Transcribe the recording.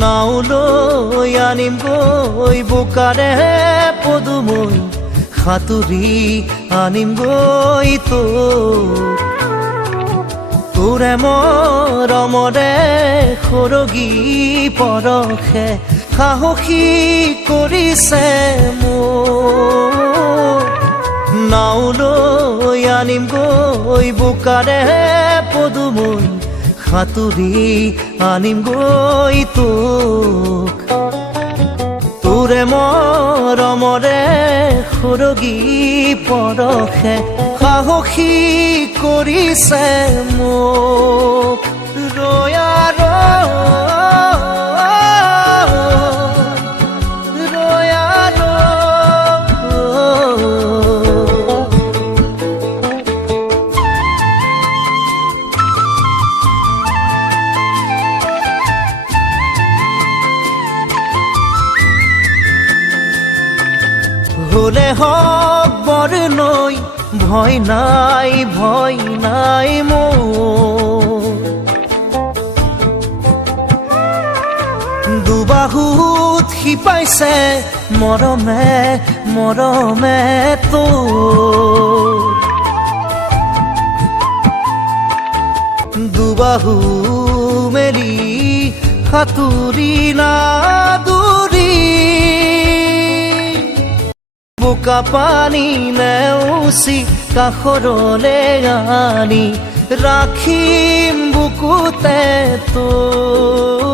নাও লৈ আনিম গৈ বোকাৰে পদুমৈ সাঁতুৰি আনিম গৈ তোৰে মৰমৰে সৰগী পৰশে সাহসী কৰিছে মোক নাও লৈ আনিম গৈ বোকাৰে পদুমৈ সাঁতুৰি আনিম গৈ তোৰে মৰমৰে সৰগী পৰশে সাহসী কৰিছে মোক ৰয়া হলে হক বৰ নৈ ভয় নাই মোৰ দুবাহুত শিপাইছে মৰমে তোৰ দুবাহু মেলি সাঁতুৰি নাদুৰি বোকা পানী নেওচি কাষৰলে আনি ৰাখিম বুকুতে তোৰ